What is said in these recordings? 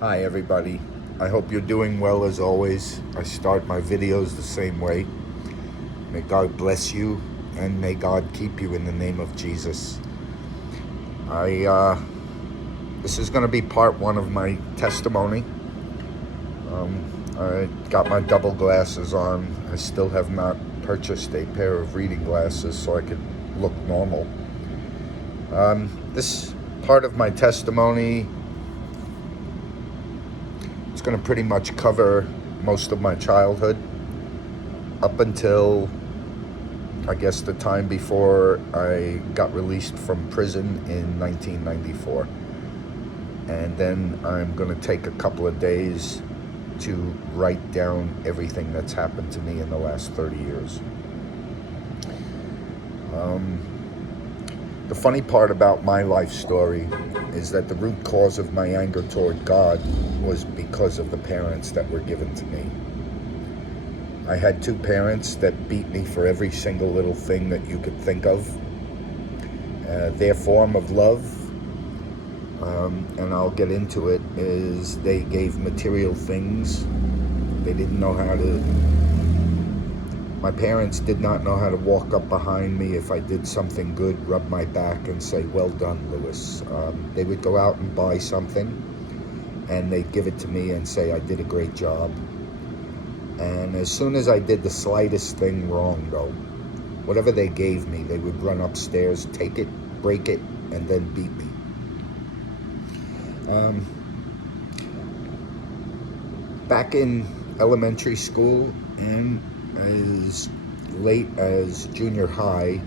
Hi everybody, I hope you're doing well as always. I start my videos the same way. May God bless you and may God keep you in the name of Jesus. This is going to be part one of my testimony. I got my double glasses on. I still have not purchased a pair of reading glasses so I could look normal. This part of my testimony, it's going to pretty much cover most of my childhood up until, I guess, the time before I got released from prison in 1994. And then I'm going to take a couple of days to write down everything that's happened to me in the last 30 years. The funny part about my life story is that the root cause of my anger toward God was because of the parents that were given to me. I had two parents that beat me for every single little thing that you could think of. Their form of love, and I'll get into it, is they gave material things. They didn't know how to... My parents did not know how to walk up behind me if I did something good, rub my back and say, "Well done, Lewis." They would go out and buy something and they'd give it to me and say I did a great job. And as soon as I did the slightest thing wrong, though, whatever they gave me, they would run upstairs, take it, break it, and then beat me. Back in elementary school and as late as junior high,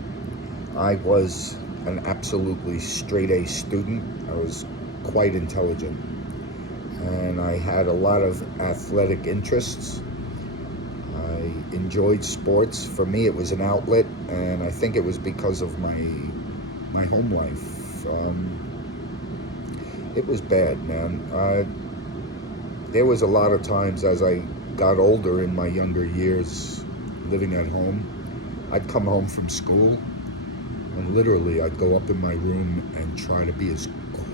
I was an absolutely straight-A student. I was quite intelligent, and I had a lot of athletic interests. I enjoyed sports. For me, it was an outlet, and I think it was because of my home life. It was bad, man. There was a lot of times as I got older in my younger years, living at home, I'd come home from school and literally I'd go up in my room and try to be as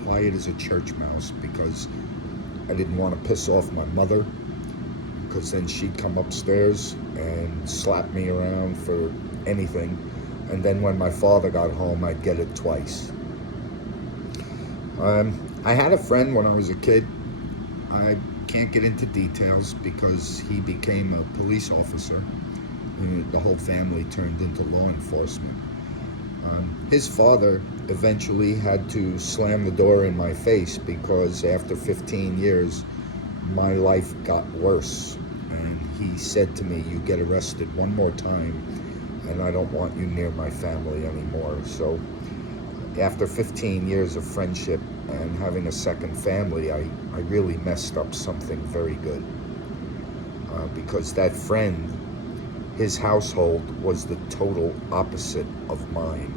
quiet as a church mouse because I didn't want to piss off my mother, because then she'd come upstairs and slap me around for anything, and then when my father got home I'd get it twice. I had a friend when I was a kid. I can't get into details because he became a police officer and the whole family turned into law enforcement. His father eventually had to slam the door in my face because after 15 years my life got worse, and he said to me, "You get arrested one more time and I don't want you near my family anymore." So after 15 years of friendship and having a second family, I really messed up something very good. Because that friend, his household was the total opposite of mine.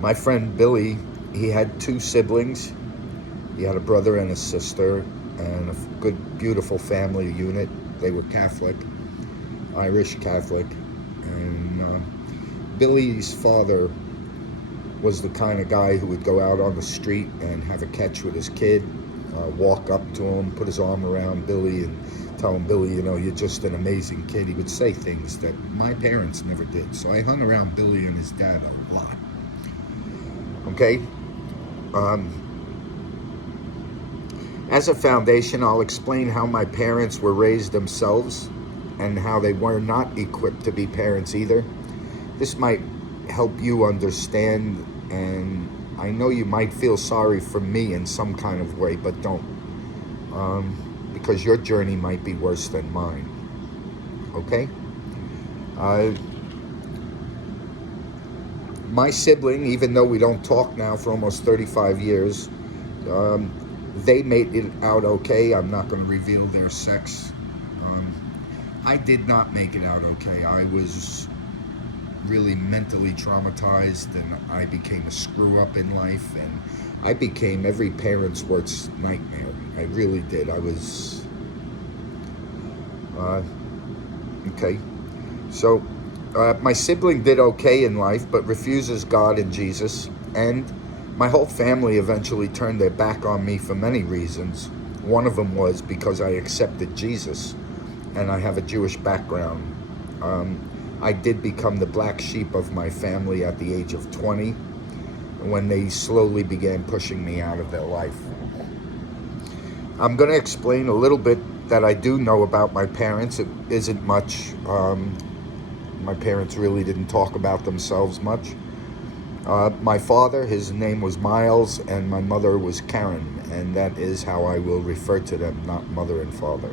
My friend Billy, he had two siblings. He had a brother and a sister, and a good, beautiful family unit. They were Catholic, Irish Catholic, and Billy's father was the kind of guy who would go out on the street and have a catch with his kid, walk up to him, put his arm around Billy and tell him, "Billy, you know, you're just an amazing kid." He would say things that my parents never did. So I hung around Billy and his dad a lot. Okay? As a foundation, I'll explain how my parents were raised themselves and how they were not equipped to be parents either. This might help you understand, and I know you might feel sorry for me in some kind of way, but don't, because your journey might be worse than mine. Okay? My sibling, even though we don't talk now for almost 35 years, they made it out okay. I'm not going to reveal their sex. I did not make it out okay. I was really mentally traumatized, and I became a screw-up in life, and I became every parent's worst nightmare. I really did. I was... okay. So, my sibling did okay in life, but refuses God and Jesus, and My whole family eventually turned their back on me for many reasons. One of them was because I accepted Jesus, and I have a Jewish background. I did become the black sheep of my family at the age of 20, when they slowly began pushing me out of their life. I'm going to explain a little bit that I do know about my parents. It isn't much. My parents really didn't talk about themselves much. My father, his name was Miles, and my mother was Karen, and that is how I will refer to them, not mother and father.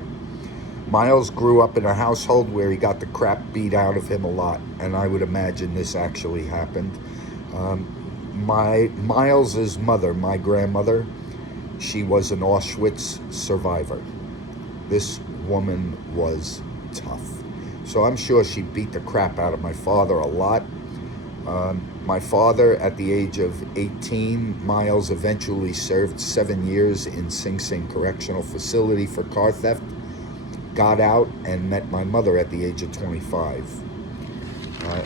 Miles grew up in a household where he got the crap beat out of him a lot, and I would imagine this actually happened. Miles's mother, my grandmother, she was an Auschwitz survivor. This woman was tough. So I'm sure she beat the crap out of my father a lot. My father, at the age of 18, Miles eventually served 7 years in Sing Sing Correctional Facility for car theft, got out, and met my mother at the age of 25.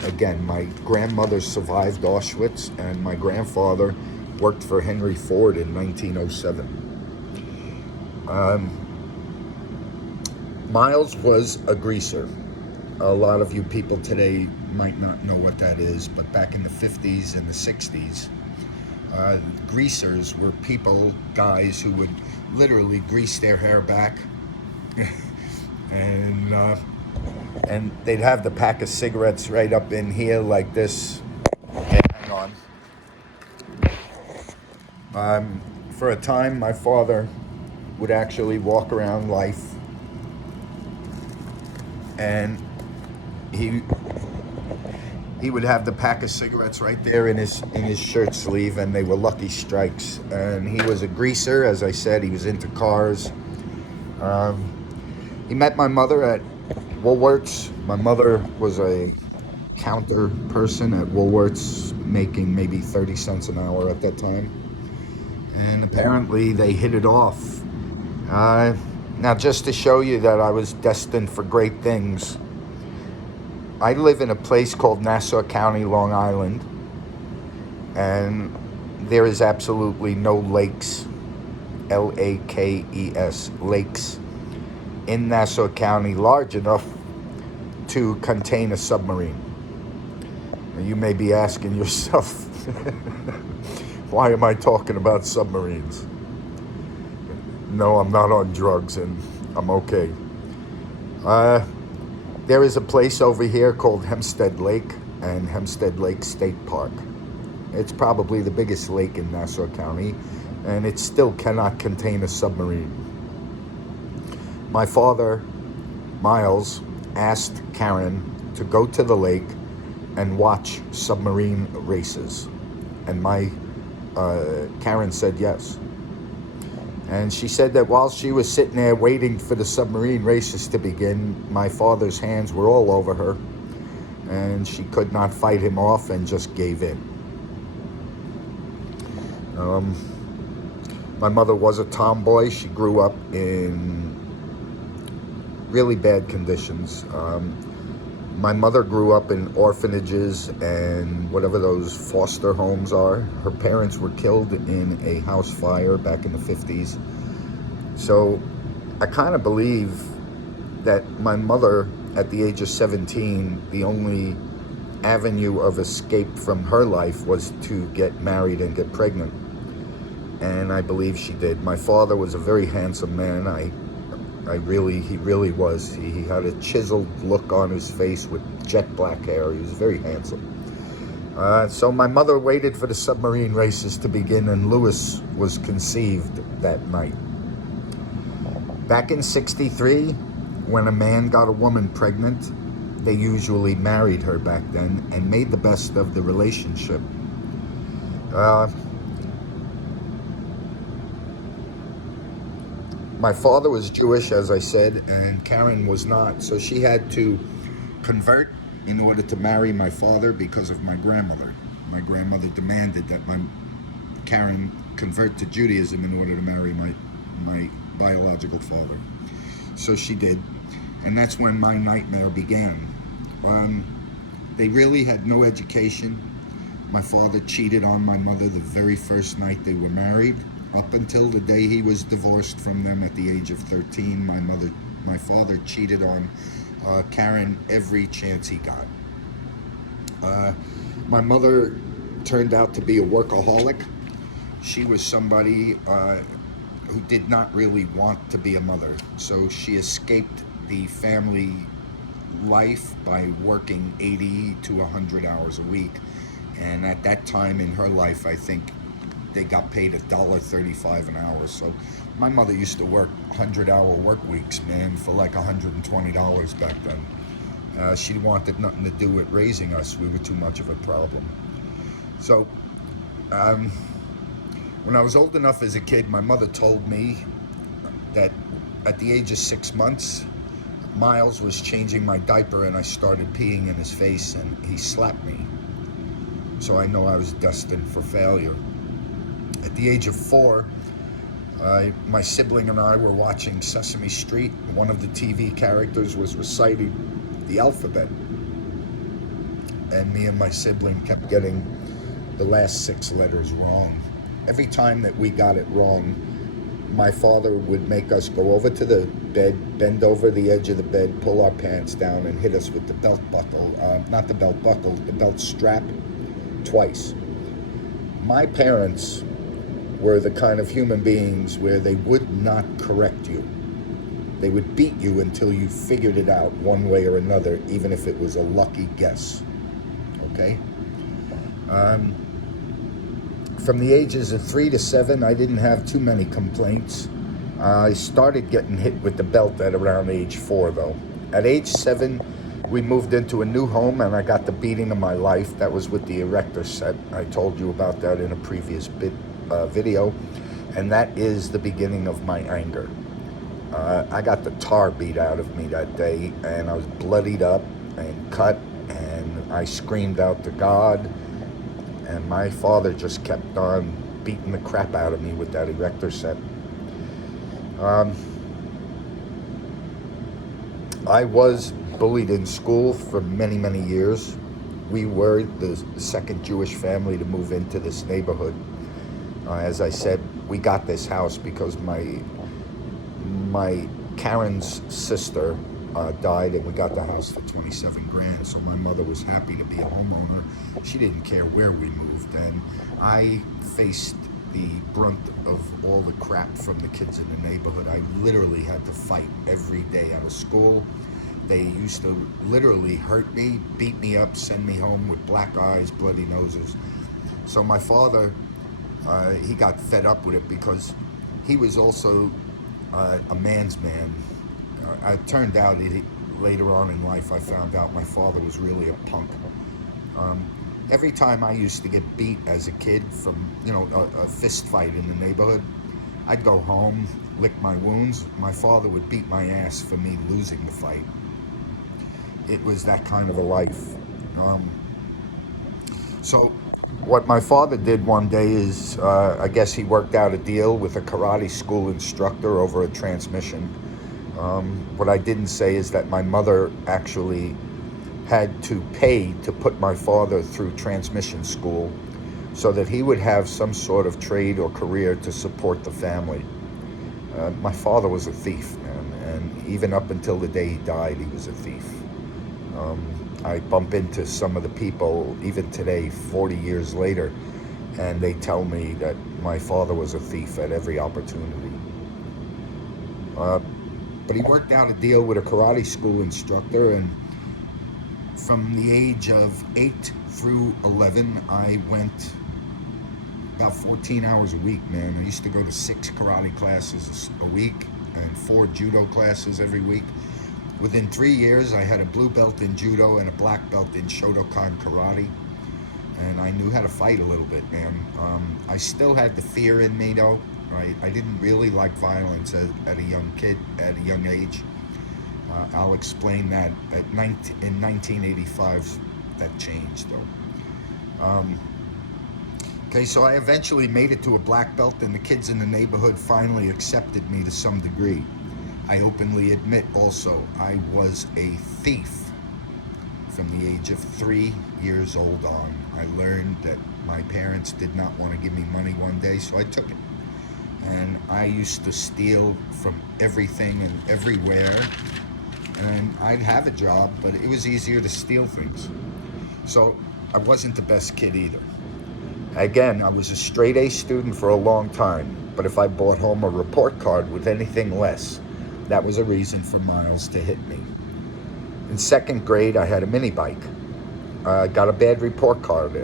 Again, my grandmother survived Auschwitz, and my grandfather worked for Henry Ford in 1907. Miles was a greaser. A lot of you people today might not know what that is, but back in the 50s and the 60s, greasers were people, guys who would literally grease their hair back and they'd have the pack of cigarettes right up in here like this. Hang on. For a time, my father would actually walk around life, and he would have the pack of cigarettes right there in his shirt sleeve, and they were Lucky Strikes. And he was a greaser, as I said. He was into cars. He met my mother at Woolworths. My mother was a counter person at Woolworths, making maybe 30 cents an hour at that time. And apparently they hit it off. Now, just to show you that I was destined for great things, I live in a place called Nassau County, Long Island, and there is absolutely no lakes, Lakes, lakes, in Nassau County large enough to contain a submarine. Now, you may be asking yourself, why am I talking about submarines? No, I'm not on drugs, and I'm okay. There is a place over here called Hempstead Lake and Hempstead Lake State Park. It's probably the biggest lake in Nassau County, and it still cannot contain a submarine. My father, Miles, asked Karen to go to the lake and watch submarine races. And Karen said yes. And she said that while she was sitting there waiting for the submarine races to begin, my father's hands were all over her, and she could not fight him off and just gave in. My mother was a tomboy. She grew up in really bad conditions. My mother grew up in orphanages and whatever those foster homes are. Her parents were killed in a house fire back in the 50s. So I kind of believe that my mother, at the age of 17, the only avenue of escape from her life was to get married and get pregnant. And I believe she did. My father was a very handsome man. He really was. He had a chiseled look on his face with jet black hair. He was very handsome. So my mother waited for the submarine races to begin, and Lewis was conceived that night. Back in '63, when a man got a woman pregnant, they usually married her back then and made the best of the relationship. My father was Jewish, as I said, and Karen was not. So she had to convert in order to marry my father because of my grandmother. My grandmother demanded that Karen convert to Judaism in order to marry my biological father. So she did, and that's when my nightmare began. They really had no education. My father cheated on my mother the very first night they were married. Up until the day he was divorced from them at the age of 13, my father cheated on Karen every chance he got. My mother turned out to be a workaholic. She was somebody who did not really want to be a mother, so she escaped the family life by working 80 to 100 hours a week. And at that time in her life, I think they got paid $1.35 an hour. So my mother used to work 100-hour work weeks, man, for like $120 back then. She wanted nothing to do with raising us. We were too much of a problem. So when I was old enough as a kid, my mother told me that at the age of 6 months, Miles was changing my diaper and I started peeing in his face and he slapped me. So I know I was destined for failure. At the age of 4, my sibling and I were watching Sesame Street. One of the TV characters was reciting the alphabet. And me and my sibling kept getting the last 6 letters wrong. Every time that we got it wrong, my father would make us go over to the bed, bend over the edge of the bed, pull our pants down, and hit us with the belt buckle, not the belt buckle, the belt strap, twice. My parents were the kind of human beings where they would not correct you. They would beat you until you figured it out one way or another, even if it was a lucky guess. Okay? From the ages of 3 to 7, I didn't have too many complaints. I started getting hit with the belt at around age 4, though. At age 7, we moved into a new home, and I got the beating of my life. That was with the erector set. I told you about that in a previous video, and that is the beginning of my anger. I got the tar beat out of me that day, and I was bloodied up and cut, and I screamed out to God. And my father just kept on beating the crap out of me with that erector set. I was bullied in school for many, many years. We were the second Jewish family to move into this neighborhood. As I said, we got this house because my Karen's sister died, and we got the house for 27 grand. So my mother was happy to be a homeowner. She didn't care where we moved, and I faced the brunt of all the crap from the kids in the neighborhood. I literally had to fight every day out of school. They used to literally hurt me, beat me up, send me home with black eyes, bloody noses. So my father, he got fed up with it because he was also a man's man. It turned out later on in life, I found out my father was really a punk. Every time I used to get beat as a kid from, a fist fight in the neighborhood, I'd go home, lick my wounds. My father would beat my ass for me losing the fight. It was that kind of a life. So what my father did one day is, I guess he worked out a deal with a karate school instructor over a transmission. What I didn't say is that my mother actually had to pay to put my father through transmission school so that he would have some sort of trade or career to support the family. My father was a thief, man, and even up until the day he died, he was a thief. I bump into some of the people, even today, 40 years later, and they tell me that my father was a thief at every opportunity. But he worked out a deal with a karate school instructor, and from the age of 8 through 11, I went about 14 hours a week, man. I used to go to 6 karate classes a week and 4 judo classes every week. Within 3 years, I had a blue belt in judo and a black belt in Shotokan karate, and I knew how to fight a little bit, man. I still had the fear in me, though, right? I didn't really like violence at a young age. I'll explain that. In 1985, that changed, though. Okay, so I eventually made it to a black belt, and the kids in the neighborhood finally accepted me to some degree. I openly admit also I was a thief from the age of 3 years old on. I learned that my parents did not want to give me money one day, so I took it. And I used to steal from everything and everywhere. And I'd have a job, but it was easier to steal things. So I wasn't the best kid either. Again, I was a straight A student for a long time, but if I brought home a report card with anything less, that was a reason for Miles to hit me. In second grade, I had a mini bike. I got a bad report card.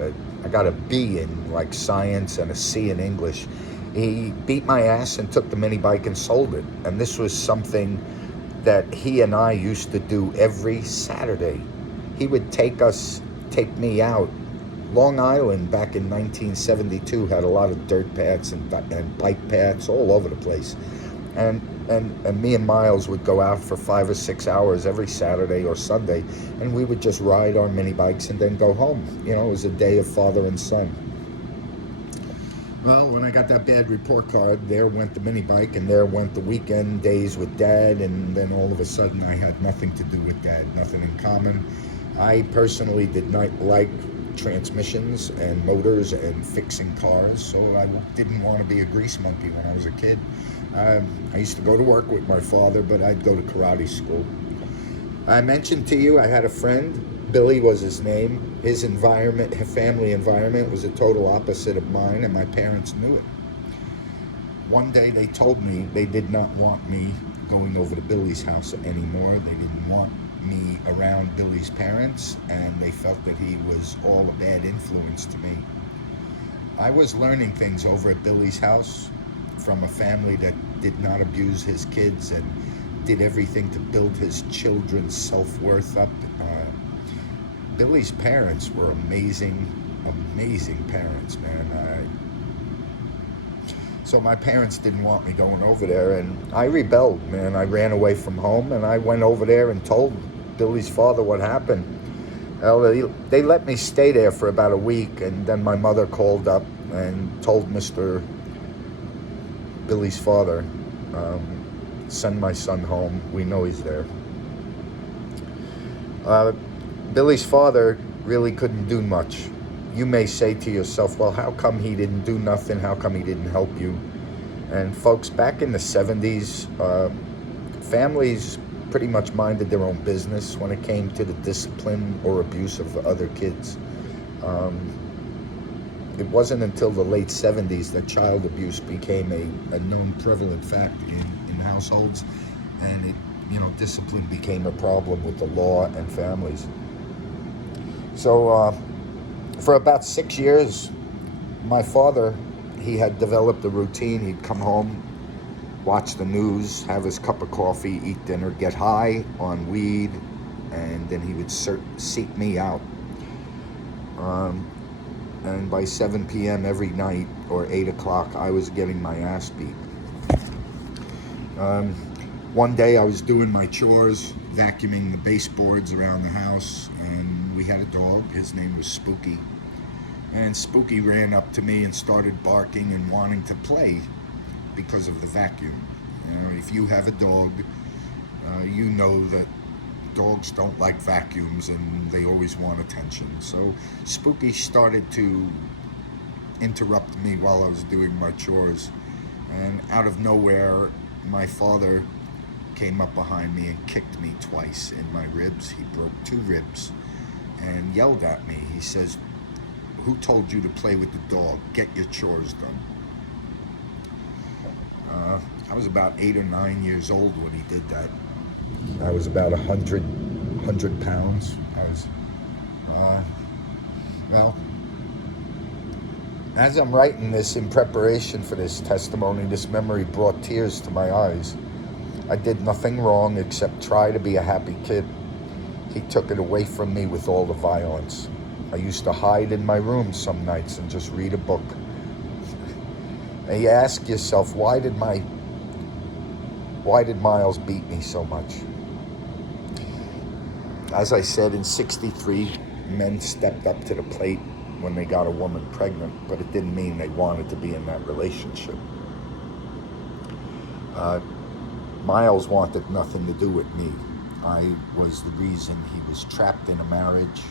I got a B in like science and a C in English. He beat my ass and took the mini bike and sold it. And this was something that he and I used to do every Saturday. He would take me out. Long Island back in 1972 had a lot of dirt paths and bike paths all over the place. And me and Miles would go out for 5 or 6 hours every Saturday or Sunday, and we would just ride our mini bikes and then go home. You know, it was a day of father and son. Well, when I got that bad report card, there went the mini bike, and there went the weekend days with Dad, and then all of a sudden I had nothing to do with Dad, nothing in common. I personally did not like transmissions and motors and fixing cars, so I didn't want to be a grease monkey when I was a kid. I used to go to work with my father, but I'd go to karate school. I mentioned to you I had a friend, Billy was his name. His environment, his family environment was a total opposite of mine, and my parents knew it. One day they told me they did not want me going over to Billy's house anymore. They didn't want me around Billy's parents, and they felt that he was all a bad influence to me. I was learning things over at Billy's house from a family that did not abuse his kids and did everything to build his children's self-worth up. Billy's parents were amazing parents, man. So my parents didn't want me going over there, and I rebelled, man. I ran away from home, and I went over there and told Billy's father what happened. Well, they let me stay there for about a week, and then my mother called up and told Billy's father, send my son home. We know he's there. Billy's father really couldn't do much. You may say to yourself, well, how come he didn't do nothing? How come he didn't help you? And folks, back in the 70s, families pretty much minded their own business when it came to the discipline or abuse of other kids. It wasn't until the late 70s that child abuse became a known prevalent fact in households, and discipline became a problem with the law and families. So for about 6 years, my father, he had developed a routine. He'd come home, watch the news, have his cup of coffee, eat dinner, get high on weed, and then he would seek me out. And by 7 p.m. every night, or 8 o'clock, I was getting my ass beat. One day I was doing my chores, vacuuming the baseboards around the house, and we had a dog. His name was Spooky. And Spooky ran up to me and started barking and wanting to play because of the vacuum. If you have a dog, you know that dogs don't like vacuums and they always want attention. So Spooky started to interrupt me while I was doing my chores. And out of nowhere, my father came up behind me and kicked me twice in my ribs. He broke 2 ribs and yelled at me. He says, "Who told you to play with the dog? Get your chores done." I was about 8 or 9 years old when he did that. I was about 100 pounds. Well, as I'm writing this in preparation for this testimony, this memory brought tears to my eyes. I did nothing wrong except try to be a happy kid. He took it away from me with all the violence. I used to hide in my room some nights and just read a book. And you ask yourself, why did Miles beat me so much? As I said, in '63, men stepped up to the plate when they got a woman pregnant, but it didn't mean they wanted to be in that relationship. Miles wanted nothing to do with me. I was the reason he was trapped in a marriage,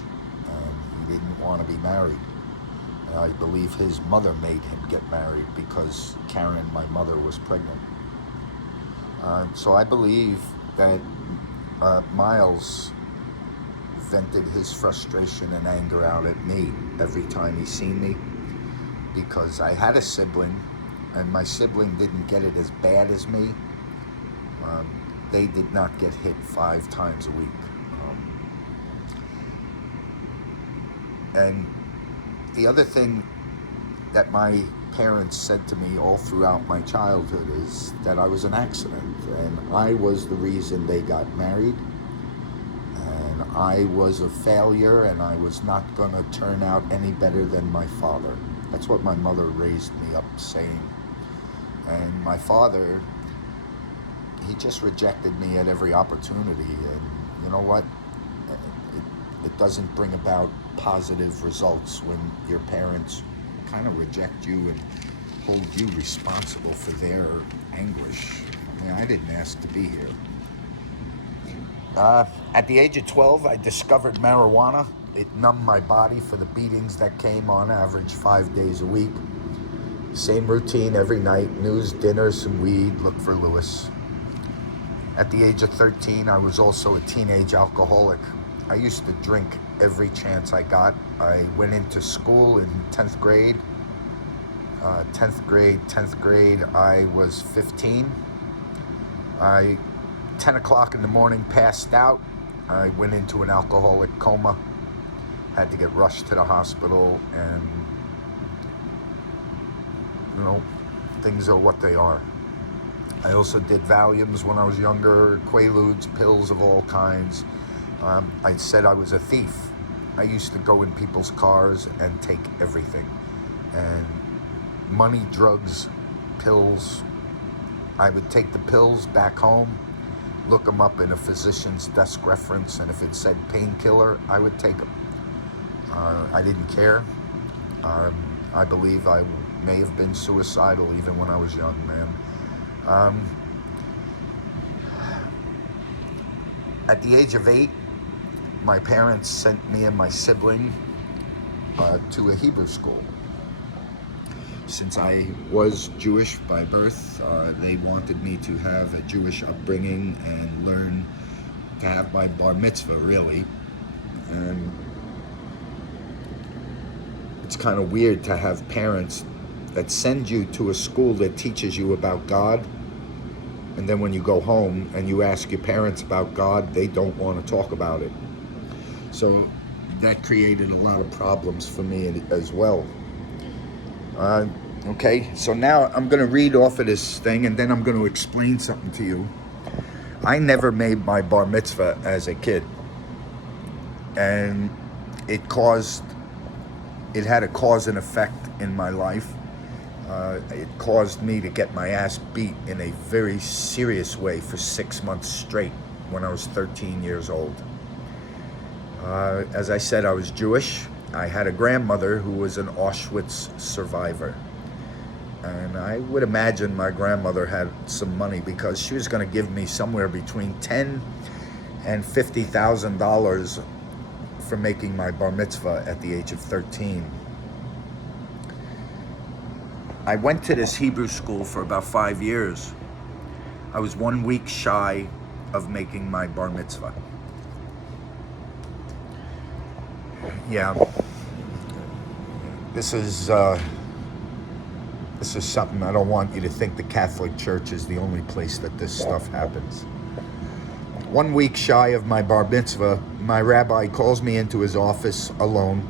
and he didn't want to be married. I believe his mother made him get married because Karen, my mother, was pregnant. So I believe that Miles vented his frustration and anger out at me every time he seen me, because I had a sibling, and my sibling didn't get it as bad as me. They did not get hit 5 times a week. And the other thing that my parents said to me all throughout my childhood is that I was an accident, and I was the reason they got married, and I was a failure, and I was not going to turn out any better than my father. That's what my mother raised me up saying. And my father, he just rejected me at every opportunity. And you know what? It doesn't bring about positive results when your parents kind of reject you and hold you responsible for their anguish. I mean, I didn't ask to be here. At the age of 12, I discovered marijuana. It numbed my body for the beatings that came on average 5 days a week. Same routine every night: news, dinner, some weed, look for Lewis. At the age of 13, I was also a teenage alcoholic. I used to drink every chance I got. I went into school in 10th grade. 10th grade, I was 15. 10 o'clock in the morning, passed out. I went into an alcoholic coma. Had to get rushed to the hospital, and you know, things are what they are. I also did Valiums when I was younger, Quaaludes, pills of all kinds. I said I was a thief. I used to go in people's cars and take everything. And money, drugs, pills. I would take the pills back home, look them up in a physician's desk reference, and if it said painkiller, I would take them. I didn't care. I believe I may have been suicidal even when I was young, man. At the age of 8, my parents sent me and my sibling to a Hebrew school. Since I was Jewish by birth, they wanted me to have a Jewish upbringing and learn to have my bar mitzvah, really. And it's kind of weird to have parents that send you to a school that teaches you about God, and then when you go home and you ask your parents about God, they don't want to talk about it. So that created a lot of problems for me as well. Okay, so now I'm going to read off of this thing, and then I'm going to explain something to you. I never made my bar mitzvah as a kid, and it had a cause and effect in my life. It caused me to get my ass beat in a very serious way for 6 months straight when I was 13 years old. As I said, I was Jewish. I had a grandmother who was an Auschwitz survivor. And I would imagine my grandmother had some money, because she was going to give me somewhere between $10,000 and $50,000 for making my bar mitzvah at the age of 13. I went to this Hebrew school for about 5 years. I was 1 week shy of making my bar mitzvah. Yeah, this is something. I don't want you to think the Catholic Church is the only place that this stuff happens. 1 week shy of my bar mitzvah, my rabbi calls me into his office alone,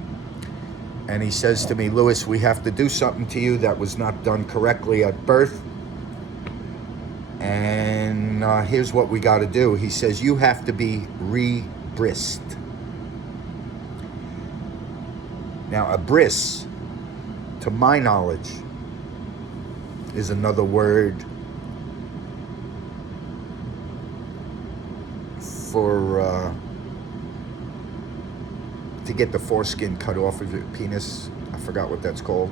and he says to me, "Lewis, we have to do something to you that was not done correctly at birth, and here's what we got to do." He says, "You have to be re-brissed." Now, a bris, to my knowledge, is another word for to get the foreskin cut off of your penis. I forgot what that's called.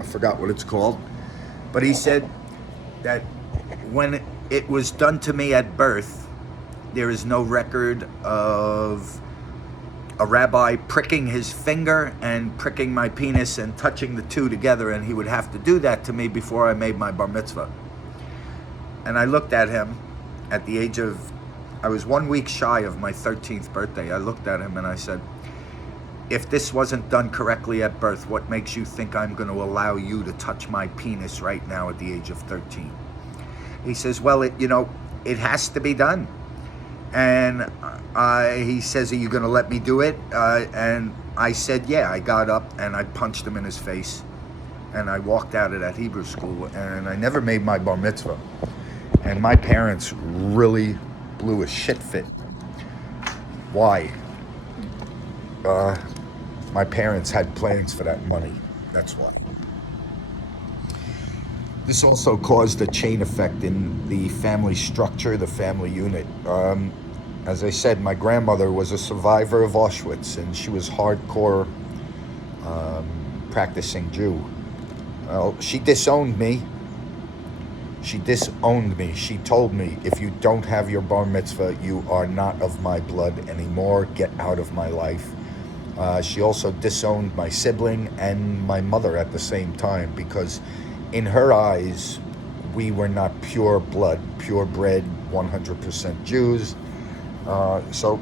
I forgot what it's called. But he said that when it was done to me at birth, There is no record of a rabbi pricking his finger and pricking my penis and touching the two together, and he would have to do that to me before I made my bar mitzvah. And I looked at him at the age of, I was 1 week shy of my 13th birthday. I looked at him and I said, if this wasn't done correctly at birth, what makes you think I'm going to allow you to touch my penis right now at the age of 13? He says, well, it has to be done. And he says, are you going to let me do it? And I said, yeah. I got up and I punched him in his face. And I walked out of that Hebrew school, and I never made my bar mitzvah. And my parents really blew a shit fit. Why? My parents had plans for that money. That's why. This also caused a chain effect in the family structure, the family unit. As I said, my grandmother was a survivor of Auschwitz, and she was hardcore practicing Jew. Well, she disowned me. She disowned me. She told me, if you don't have your bar mitzvah, you are not of my blood anymore. Get out of my life. She also disowned my sibling and my mother at the same time, because in her eyes, we were not pure blood, purebred, 100% Jews. So,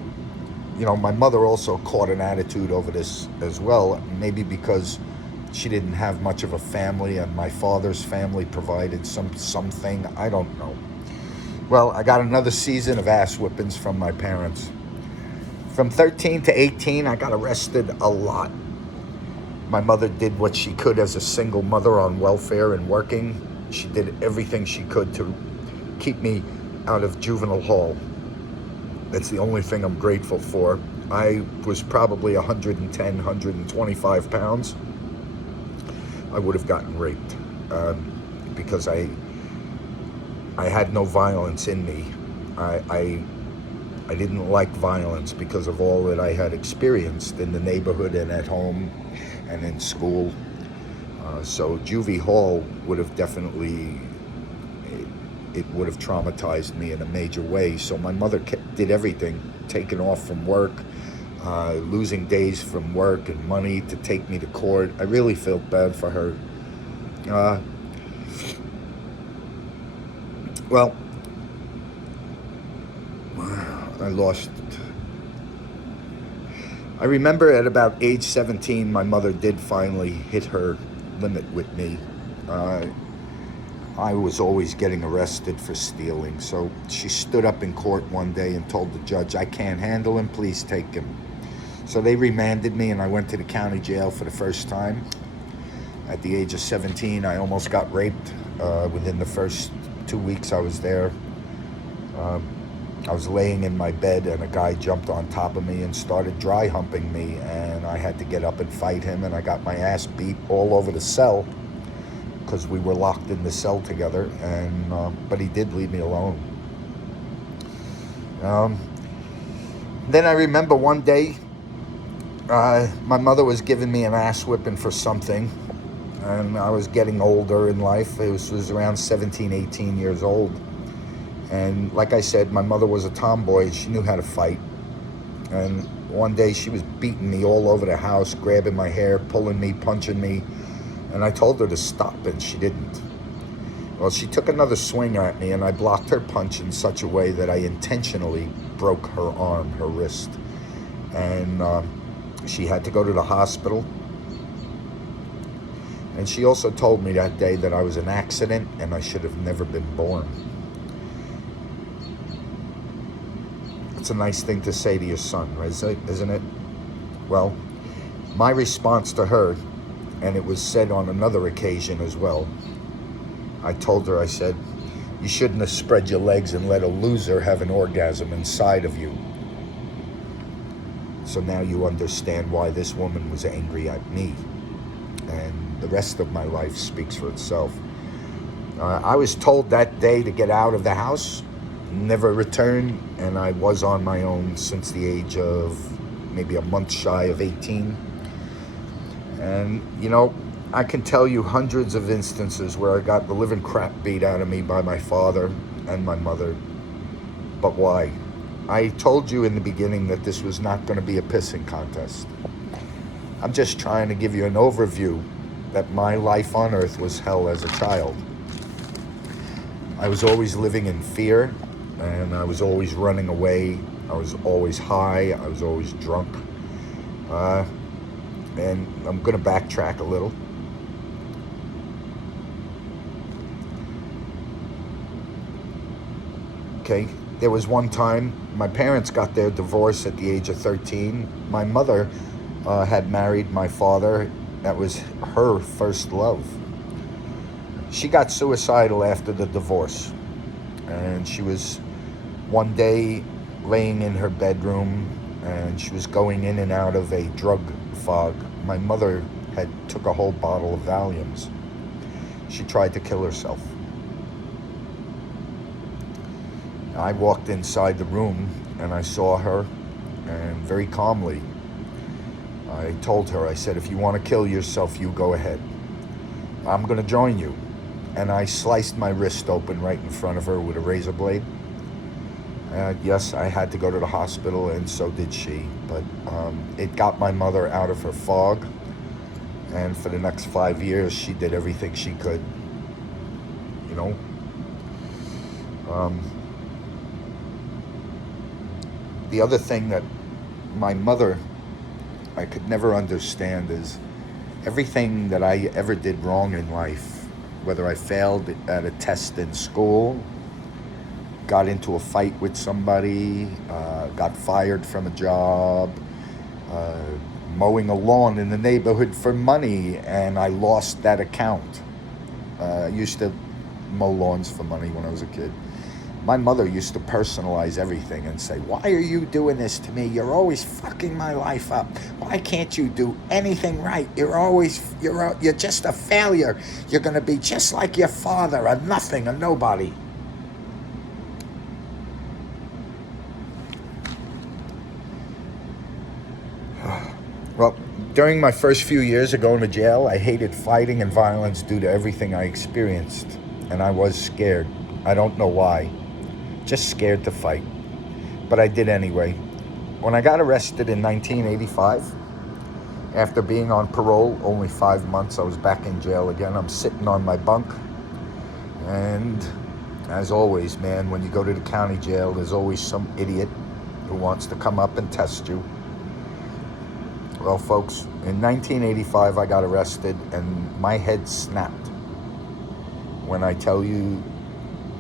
my mother also caught an attitude over this as well, maybe because she didn't have much of a family and my father's family provided something, I don't know. Well, I got another season of ass whippings from my parents. From 13 to 18, I got arrested a lot. My mother did what she could as a single mother on welfare and working. She did everything she could to keep me out of juvenile hall. That's the only thing I'm grateful for. I was probably 110, 125 pounds. I would have gotten raped because I had no violence in me. I didn't like violence because of all that I had experienced in the neighborhood and at home and in school. So juvie hall would have definitely, it would have traumatized me in a major way. So my mother did everything, taking off from work, losing days from work and money to take me to court. I really felt bad for her. Well, I lost. I remember at about age 17, my mother did finally hit her limit with me. I was always getting arrested for stealing. So she stood up in court one day and told the judge, I can't handle him, please take him. So they remanded me and I went to the county jail for the first time. At the age of 17, I almost got raped within the first 2 weeks I was there. I was laying in my bed and a guy jumped on top of me and started dry humping me, and I had to get up and fight him, and I got my ass beat all over the cell because we were locked in the cell together, and but he did leave me alone. Then I remember one day my mother was giving me an ass whipping for something, and I was getting older in life. It was around 17, 18 years old. And like I said, my mother was a tomboy. She knew how to fight. And one day she was beating me all over the house, grabbing my hair, pulling me, punching me. And I told her to stop, and she didn't. Well, she took another swing at me, and I blocked her punch in such a way that I intentionally broke her arm, her wrist. And she had to go to the hospital. And she also told me that day that I was an accident and I should have never been born. It's a nice thing to say to your son, isn't it? Well, my response to her, and it was said on another occasion as well, I told her, I said, you shouldn't have spread your legs and let a loser have an orgasm inside of you. So now you understand why this woman was angry at me. And the rest of my life speaks for itself. I was told that day to get out of the house, never return, and I was on my own since the age of maybe a month shy of 18. And, I can tell you hundreds of instances where I got the living crap beat out of me by my father and my mother. But why? I told you in the beginning that this was not going to be a pissing contest. I'm just trying to give you an overview that my life on earth was hell as a child. I was always living in fear, and I was always running away. I was always high. I was always drunk. And I'm going to backtrack a little. Okay, there was one time my parents got their divorce at the age of 13. My mother had married my father. That was her first love. She got suicidal after the divorce. And she was one day laying in her bedroom, and she was going in and out of a drug fog. My mother had took a whole bottle of Valiums. She tried to kill herself. I walked inside the room and I saw her, and very calmly I told her, I said, if you want to kill yourself, you go ahead. I'm going to join you. And I sliced my wrist open right in front of her with a razor blade. Yes, I had to go to the hospital, and so did she. But it got my mother out of her fog. And for the next 5 years, she did everything she could. You know? The other thing that my mother, I could never understand is everything that I ever did wrong in life, whether I failed at a test in school, got into a fight with somebody, got fired from a job, mowing a lawn in the neighborhood for money, and I lost that account. I used to mow lawns for money when I was a kid. My mother used to personalize everything and say, why are you doing this to me? You're always fucking my life up. Why can't you do anything right? You're just a failure. You're going to be just like your father, a nothing, a nobody. Well, during my first few years of going to jail, I hated fighting and violence due to everything I experienced. And I was scared. I don't know why. Just scared to fight. But I did anyway. When I got arrested in 1985, after being on parole only 5 months, I was back in jail again. I'm sitting on my bunk. And as always, man, when you go to the county jail, there's always some idiot who wants to come up and test you. Well, folks, in 1985, I got arrested and my head snapped. When I tell you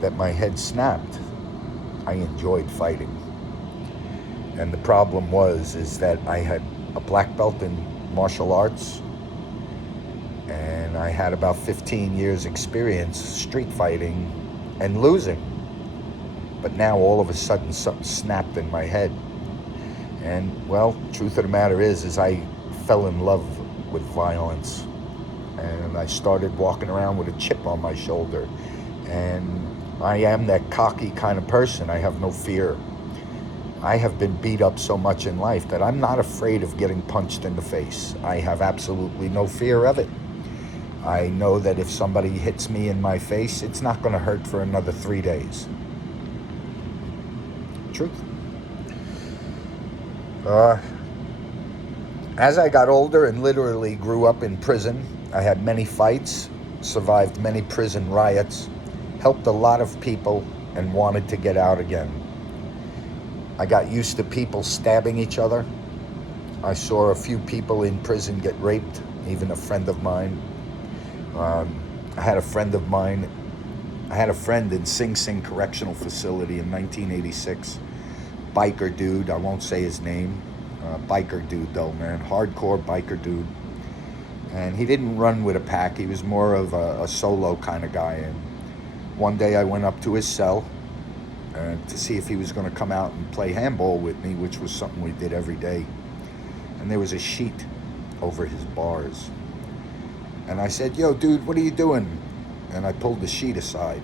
that my head snapped, I enjoyed fighting. And the problem is that I had a black belt in martial arts, and I had about 15 years experience street fighting and losing. But now all of a sudden something snapped in my head. And well, truth of the matter is I fell in love with violence. And I started walking around with a chip on my shoulder. And I am that cocky kind of person. I have no fear. I have been beat up so much in life that I'm not afraid of getting punched in the face. I have absolutely no fear of it. I know that if somebody hits me in my face, it's not going to hurt for another 3 days. Truth. As I got older and literally grew up in prison, I had many fights, survived many prison riots, helped a lot of people, and wanted to get out again. I got used to people stabbing each other. I saw a few people in prison get raped, even a friend of mine. I had a friend in Sing Sing Correctional Facility in 1986. Biker dude, I won't say his name. Biker dude though, man. Hardcore biker dude. And he didn't run with a pack. He was more of a solo kind of guy. And one day I went up to his cell to see if he was going to come out and play handball with me, which was something we did every day. And there was a sheet over his bars. And I said, yo, dude, what are you doing? And I pulled the sheet aside.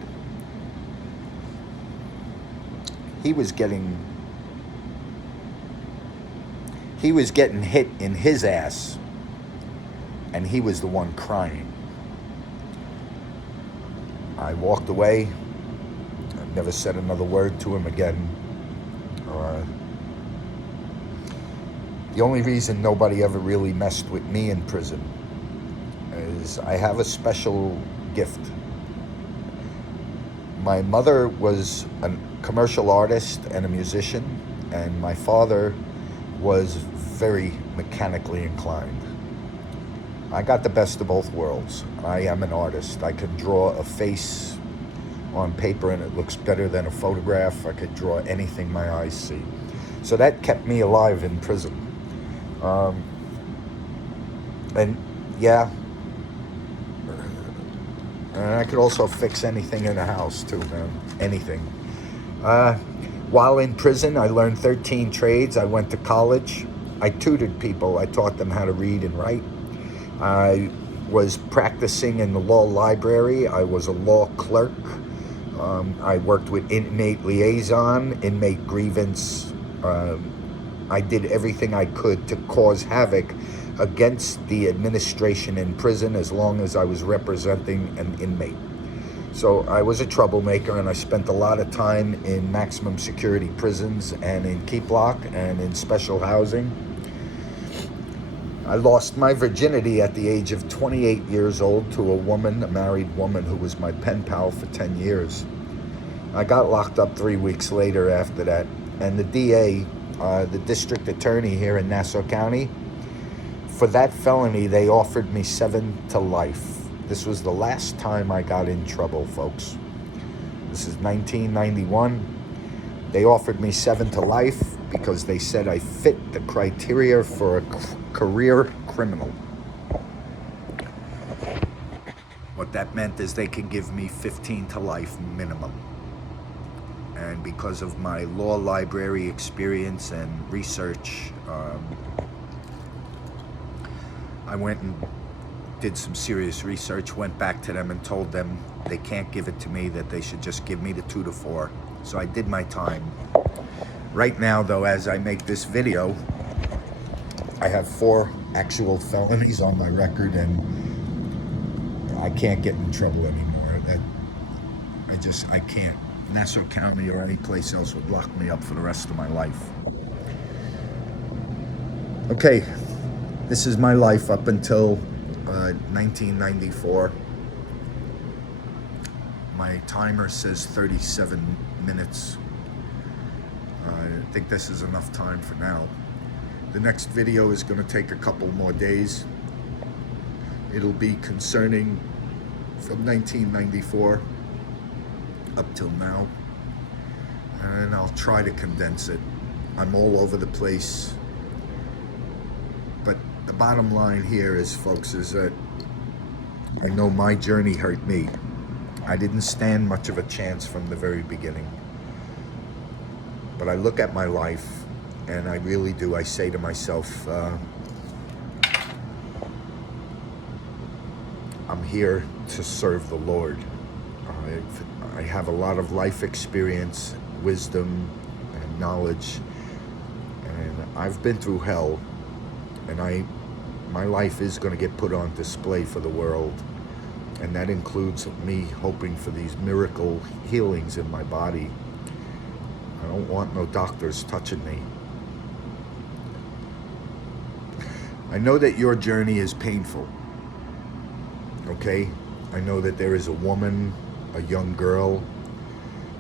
He was getting hit in his ass, and he was the one crying. I walked away. I never said another word to him again. Uh, the only reason nobody ever really messed with me in prison is I have a special gift. My mother was a commercial artist and a musician, and my father was very mechanically inclined. I got the best of both worlds. I am an artist. I can draw a face on paper and it looks better than a photograph. I could draw anything my eyes see. So that kept me alive in prison. And yeah, and I could also fix anything in the house too, man. Anything. While in prison, I learned 13 trades. I went to college. I tutored people. I taught them how to read and write. I was practicing in the law library. I was a law clerk. I worked with inmate liaison, inmate grievance. I did everything I could to cause havoc against the administration in prison as long as I was representing an inmate. So I was a troublemaker, and I spent a lot of time in maximum security prisons and in keep lock and in special housing. I lost my virginity at the age of 28 years old to a woman, a married woman who was my pen pal for 10 years. I got locked up 3 weeks later after that, and the DA, the district attorney here in Nassau County, for that felony, they offered me 7 to life. This was the last time I got in trouble, folks. This is 1991. They offered me 7 to life because they said I fit the criteria for a career criminal. What that meant is they could give me 15 to life minimum. And because of my law library experience and research, I went and did some serious research, went back to them and told them they can't give it to me, that they should just give me the 2 to 4. So I did my time. Right now, though, as I make this video, I have 4 actual felonies on my record, and I can't get in trouble anymore. I can't. Nassau County or any place else would lock me up for the rest of my life. Okay, this is my life up until 1994. My timer says 37 minutes. I think this is enough time for now. The next video is going to take a couple more days. It'll be concerning from 1994 up till now, and I'll try to condense it. I'm all over the place, but the bottom line here is, folks, is that I know my journey hurt me. I didn't stand much of a chance from the very beginning, but I look at my life and I really do. I say to myself, I'm here to serve the Lord. I have a lot of life experience, wisdom, and knowledge, and I've been through hell, and my life is going to get put on display for the world, and that includes me hoping for these miracle healings in my body. I don't want no doctors touching me. I know that your journey is painful, okay? I know that there is a woman, a young girl,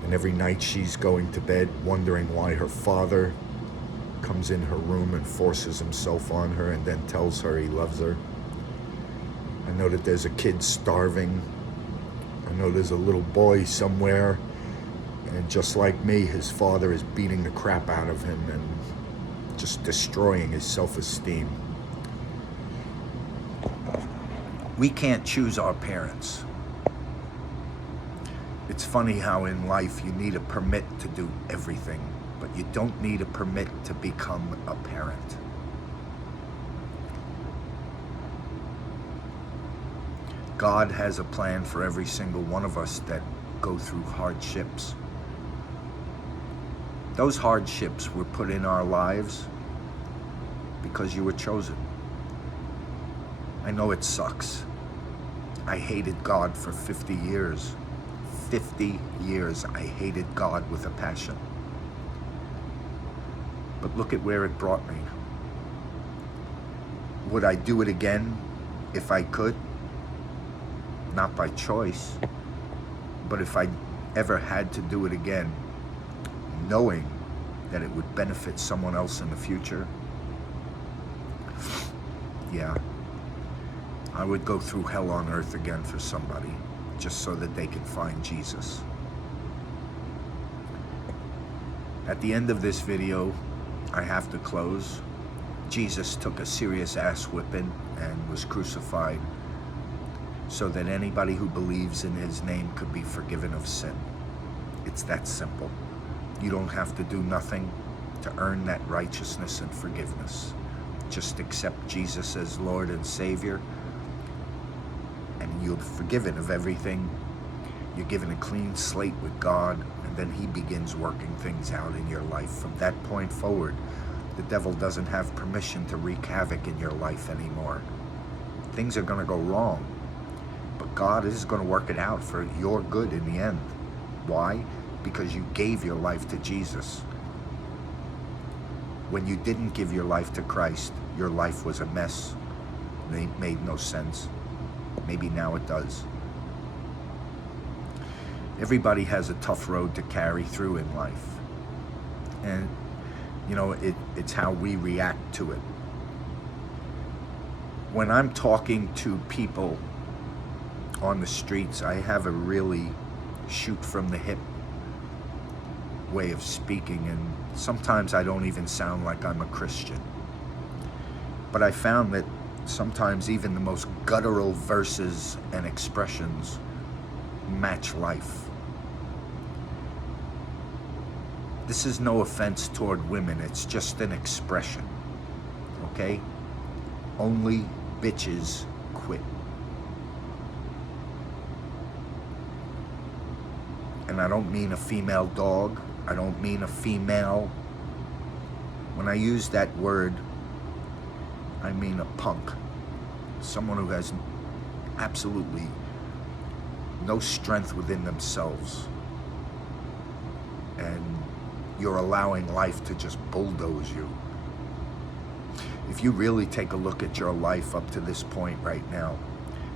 and every night she's going to bed wondering why her father comes in her room and forces himself on her and then tells her he loves her. I know that there's a kid starving. I know there's a little boy somewhere, and just like me, his father is beating the crap out of him and just destroying his self-esteem. We can't choose our parents. It's funny how in life you need a permit to do everything, but you don't need a permit to become a parent. God has a plan for every single one of us that go through hardships. Those hardships were put in our lives because you were chosen. I know it sucks. I hated God for 50 years. 50 years I hated God with a passion. But look at where it brought me. Would I do it again if I could? Not by choice. But if I ever had to do it again, knowing that it would benefit someone else in the future, yeah, I would go through hell on earth again for somebody, just so that they can find Jesus. At the end of this video, I have to close. Jesus took a serious ass whipping and was crucified so that anybody who believes in his name could be forgiven of sin. It's that simple. You don't have to do nothing to earn that righteousness and forgiveness. Just accept Jesus as Lord and Savior, and you're forgiven of everything. You're given a clean slate with God, and then he begins working things out in your life. From that point forward, the devil doesn't have permission to wreak havoc in your life anymore. Things are going to go wrong, but God is going to work it out for your good in the end. Why? Because you gave your life to Jesus. When you didn't give your life to Christ, your life was a mess. It made no sense. Maybe now it does. Everybody has a tough road to carry through in life. And, you know, it's how we react to it. When I'm talking to people on the streets, I have a really shoot from the hip way of speaking, and sometimes I don't even sound like I'm a Christian. But I found that sometimes even the most guttural verses and expressions match life. This is no offense toward women, it's just an expression, okay? Only bitches quit. And I don't mean a female dog, I don't mean a female. When I use that word, I mean a punk. Someone who has absolutely no strength within themselves. And you're allowing life to just bulldoze you. If you really take a look at your life up to this point right now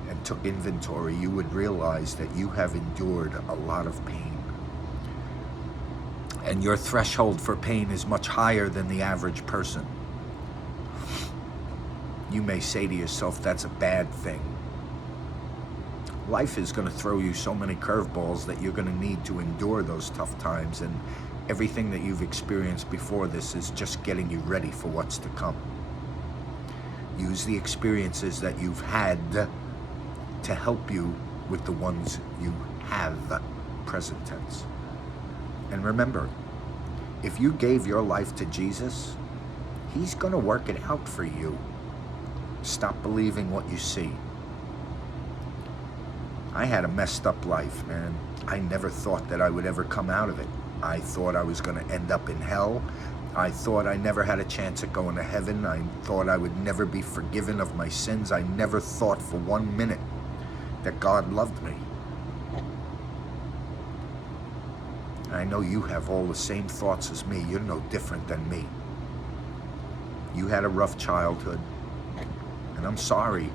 and took inventory, you would realize that you have endured a lot of pain. And your threshold for pain is much higher than the average person. You may say to yourself, that's a bad thing. Life is going to throw you so many curveballs that you're going to need to endure those tough times, and everything that you've experienced before this is just getting you ready for what's to come. Use the experiences that you've had to help you with the ones you have, present tense. And remember, if you gave your life to Jesus, he's going to work it out for you. Stop believing what you see. I had a messed up life, man. I never thought that I would ever come out of it. I thought I was going to end up in hell. I thought I never had a chance at going to heaven. I thought I would never be forgiven of my sins. I never thought for 1 minute that God loved me. I know you have all the same thoughts as me. You're no different than me. You had a rough childhood, and I'm sorry.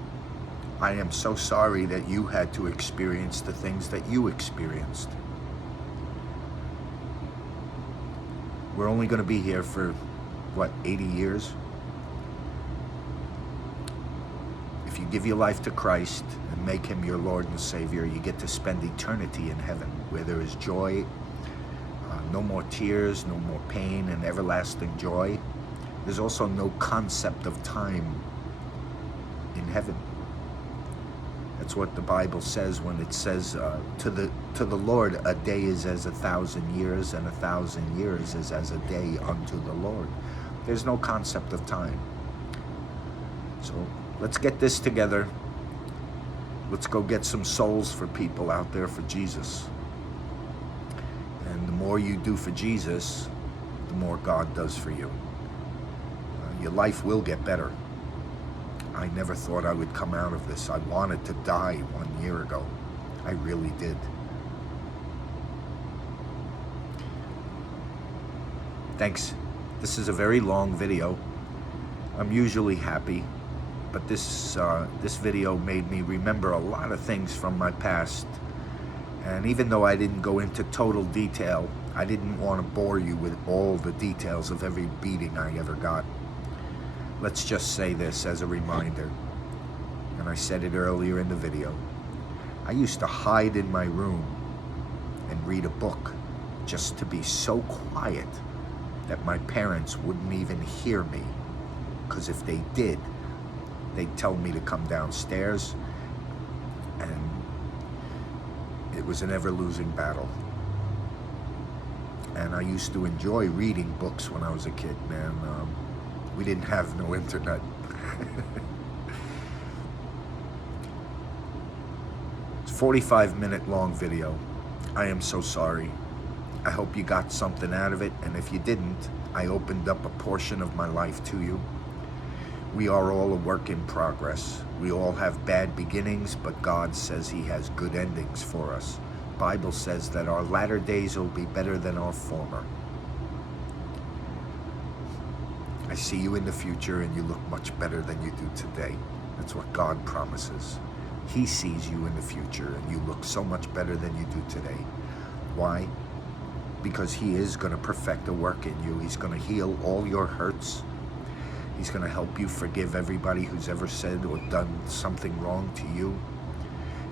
I am so sorry that you had to experience the things that you experienced. We're only going to be here for, what, 80 years? If you give your life to Christ and make him your Lord and Savior, you get to spend eternity in heaven, where there is joy, no more tears, no more pain, and everlasting joy. There's also no concept of time in heaven. That's what the Bible says when it says, to the Lord, a day is as 1,000 years, and 1,000 years is as a day unto the Lord. There's no concept of time. So let's get this together. Let's go get some souls for people out there for Jesus. And the more you do for Jesus, the more God does for you. Your life will get better. I never thought I would come out of this. I wanted to die 1 year ago. I really did. Thanks This is a very long video. I'm usually happy, but this video made me remember a lot of things from my past. And even though I didn't go into total detail, I didn't want to bore you with all the details of every beating I ever got. Let's just say this as a reminder, and I said it earlier in the video. I used to hide in my room and read a book just to be so quiet that my parents wouldn't even hear me, because if they did, they'd tell me to come downstairs, and it was an ever-losing battle. And I used to enjoy reading books when I was a kid, man. We didn't have no internet. It's a 45-minute long video. I am so sorry. I hope you got something out of it, and if you didn't, I opened up a portion of my life to you. We are all a work in progress. We all have bad beginnings, but God says He has good endings for us. The Bible says that our latter days will be better than our former. I see you in the future, and you look much better than you do today. That's what God promises. He sees you in the future, and you look so much better than you do today. Why? Because He is going to perfect a work in you. He's going to heal all your hurts. He's going to help you forgive everybody who's ever said or done something wrong to you.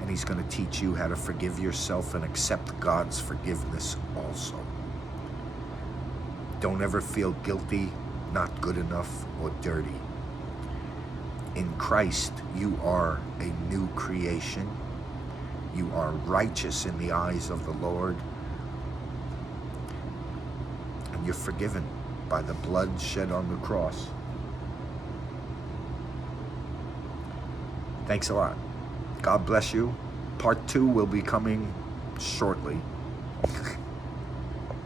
And He's going to teach you how to forgive yourself and accept God's forgiveness also. Don't ever feel guilty, not good enough, or dirty. In Christ, you are a new creation. You are righteous in the eyes of the Lord. And you're forgiven by the blood shed on the cross. Thanks a lot. God bless you. Part 2 will be coming shortly.